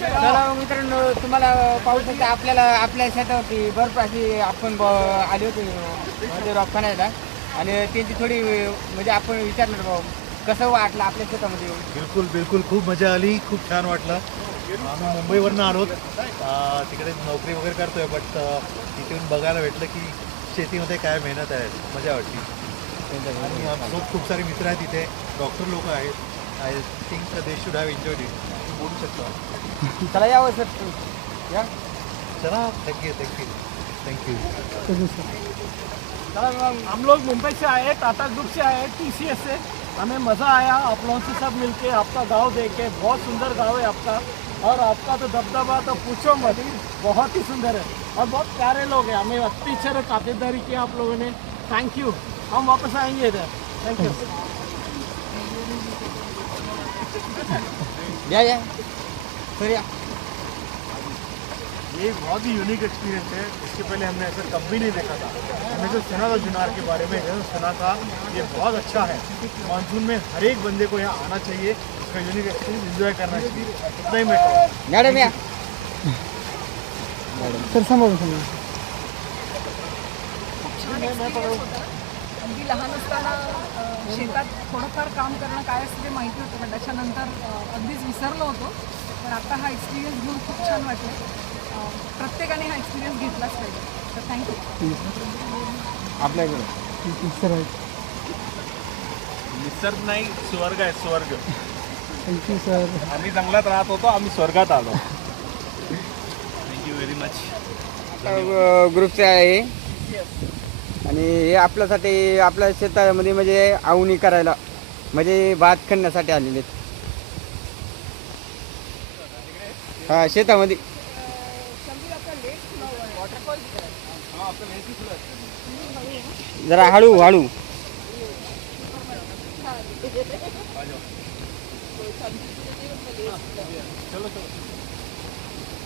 चला मग मित्रांनो तुम्हाला पाहू शकता आपल्याला आपल्या शेतावरती बर्फ अशी आपण ब- आली होती म्हणजे रॉखाण्याला आणि त्यांची थोडी म्हणजे आपण विचारलं भाऊ कसं वाटलं आपल्या शेतामध्ये येऊन? बिलकुल बिलकुल. खूप मजा आली खूप छान वाटलं. आम्ही मुंबईवरनं आलो. तिकडे नोकरी वगैरे करतोय बट तिथून बघायला भेटलं की शेतीमध्ये काय मेहनत आहे. मजा वाटली. आणि आमच्यासोबत खूप सारे मित्र आहेत तिथे. डॉक्टर लोक आहेत. I think they should have enjoyed it बोलू शकतो चला यावं सर या चला थँक्यू थँक्यू थँक्यू चला मग हम लोग मुंबई से आए टाटा ग्रुप से आए टी सी से। हमें मज़ा आया आप लोगों से सब मिलके आपका गाँव देख के बहुत सुंदर गाँव है आपका। और आपका तो दबदबा तो पूछो मत बहुत ही सुंदर है। और बहुत प्यारे लोग हैं हमें अति अच्छे खातिरदारी की आप लोगों ने। थैंक यू हम वापस आएँगे इधर। थैंक यू या या। सर या। ये बहुत ही यूनिक एक्सपीरियंस है। इसके पहले हमने ऐसा कभी नहीं देखा था। हमने जो सुना था जुनार के बारे में जो सुना था ये बहुत अच्छा है। मानसून में हर एक बंदे को यहाँ आना चाहिए। इसका यूनिक एक्सपीरियंस एंजॉय करना चाहिए। इतना ही मैं कहूँगा मॅडम या। सर समोर समोर. अगदी लहान असताना शेतात थोडंफार काम करणं काय असतं ते माहिती होतं पण त्याच्यानंतर अगदीच विसरलो होतो. पण आता हा एक्सपिरियन्स घेऊन खूप छान वाटलं. प्रत्येकाने हा एक्सपिरियन्स घेतलाच पाहिजे. तर थँक्यू आपल्याकडे. सर निसर्ग नाही स्वर्ग आहे स्वर्ग. थँक्यू सर आम्ही जंगलात राहत होतो आम्ही स्वर्गात आलो. थँक्यू व्हेरी मच ग्रुपचे आहे. आणि हे आपल्यासाठी आपल्या शेतामध्ये म्हणजे आवणी करायला म्हणजे भात खणण्यासाठी आलेले आहेत. हा शेतामध्ये. जरा हळू हळू.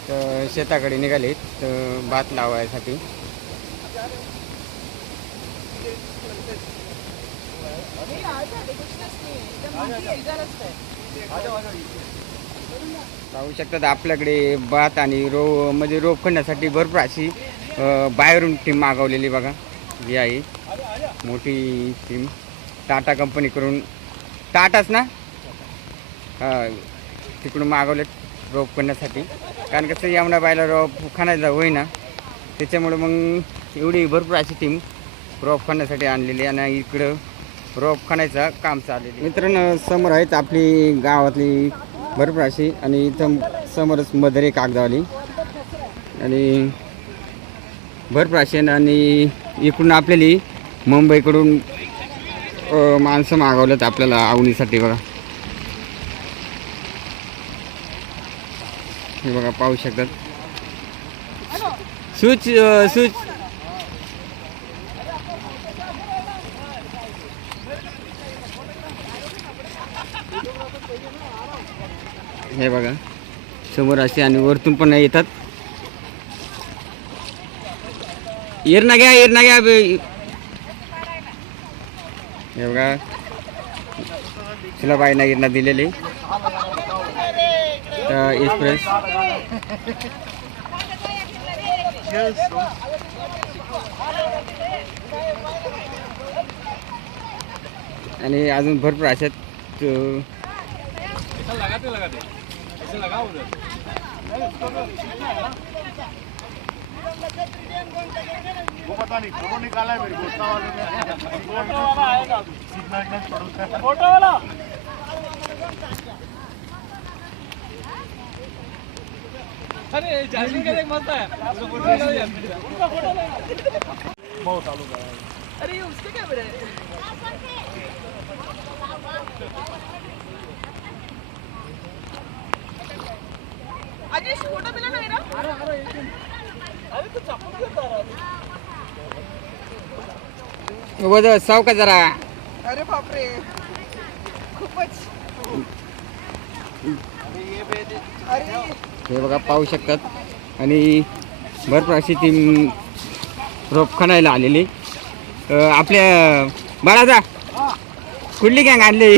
तर शेताकडे निघालेत तर भात लावायसाठी. पाहू शकतात आपल्याकडे भात आणि रो म्हणजे रोप करण्यासाठी भरपूर अशी बाहेरून टीम मागवलेली बघा. ही आहे. मोठी टीम टाटा कंपनीकडून टाटाच ना? तिकडून मागवलेत रोप करण्यासाठी. कारण कसं यामना बायला रोप खाण्याला होईना त्याच्यामुळे मग एवढी भरपूर अशी टीम रोप खाण्यासाठी आणलेली आणि इकडं रोप खाण्याचं काम चाललेलं आहे. मित्रांनो समोर आहेत आपली गावातली भरपूर अशी आणि इथं समोरच मदरे कागदावाली. आणि भरपूर अशी आहे आणि इकडून आपल्याली मुंबईकडून अ, माणसं मागवलेत आपल्याला आवणीसाठी बघा. हे बघा पाहू शकतात. सूच अ, हे बघा. समोर असे आणि वरतून पण येतात. ना घ्या ना घ्या. हे बघा. तुला बाई इरणा दिलेले. एक्सप्रेस आणि अजून भरपूर अशात अ, लगाओ उधर वो पता नहीं फोटो निकाला है मेरे वाले ने फोटो वाला आएगा इतना छोड़ो फोटो वाला अरे जास्मिन का एक मत है उनका फोटो बहुत आलू का अरे उसके क्या ना? वद सावका जरा? अरे बापरे. खूपच. अरे. हे बघा पाहू शकतात. आणि भरपूर अशी टीम रोप खणायला आलेली. अ, आपल्या बाळाचा कुठली गँग आणली?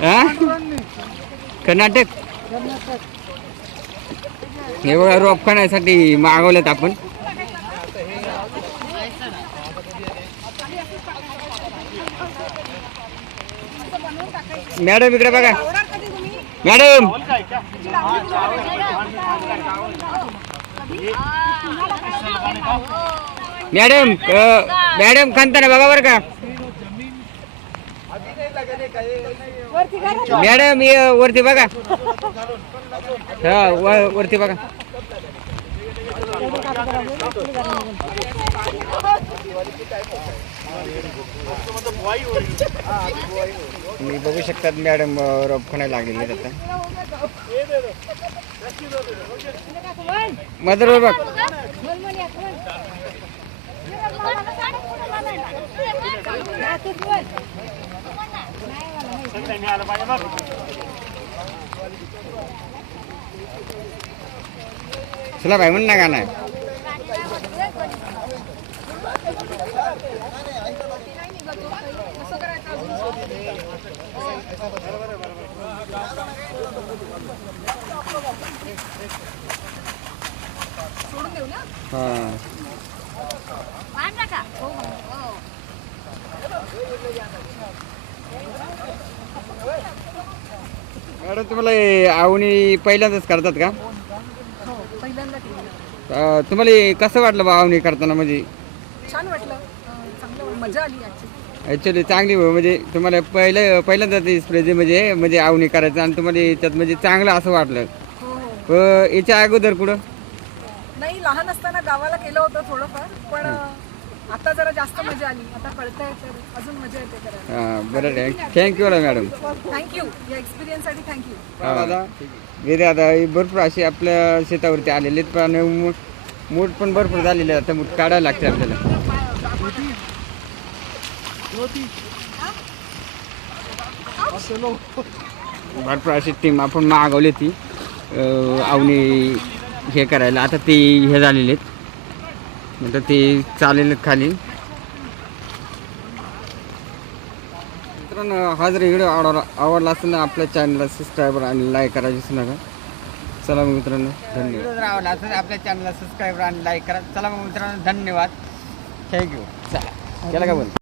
हा. कर्नाटक. हे बघा रोप खाण्यासाठी मागवलेत आपण. मॅडम इकडे बघा. मॅडम. मॅडम अ, मॅडम खानताना बघा बरं का. मॅडम ये वरती बघा. हा व- वरती बघा. तुम्ही बघू शकतात मॅडम रोप खाण्याला लागलेले आहेत आता. मदर बघ. चला भाई म्हण ना गाणं. हो. मॅडम तुम्हाला हे आवणी पहिल्यांदाच करतात का? हो पहिल्यांदा केलं. अं, तुम्हाला हे कसं वाटलं बा आवणी करताना? म्हणजे छान वाटलं. अं, चांगलं मजा आली ॲक्च्युली ॲक्च्युली चांगली म्हणजे तुम्हाला पहिलं पहिल्यांदा ते स्प्रेजे म्हणजे म्हणजे आवणी करायचं आणि तुम्हाला त्यात म्हणजे चांगलं असं वाटलं. हो हो. अं, याच्या अगोदर कुठं? नाही लहान असताना गावाला केलं होतं थोडंफार पण अं, आता जरा जास्त मजा आली. आता कळतंय तर अजून मजा येते करायला. हां बरं थँक्यू मॅडम थँक्यू या एक्सपिरियन्ससाठी थँक्यू दादा गेले आता हे भरपूर असे आपल्या शेतावरती आलेले आहेत, पण मू- मूठ पण भरपूर झालेले आहेत. आता मूठ काढायला लागते आपल्याला. भरपूर अशी टीम आपण मागवली ती. अं, आवनी हे करायला. आता ते हे झालेले आहेत. नंतर ते चालेल खाली. मित्रांनो हा जर व्हिडिओ आवडला आवडला असेल ना आपल्या चॅनलला सबस्क्राईबर आणि लाईक करायचीच नका. चला मग मित्रांनो धन्यवाद. जर आवडला असेल आपल्या चॅनलला सबस्क्राईबर आणि लाईक करा. चला मग मित्रांनो धन्यवाद. थँक्यू चला. केला का बोल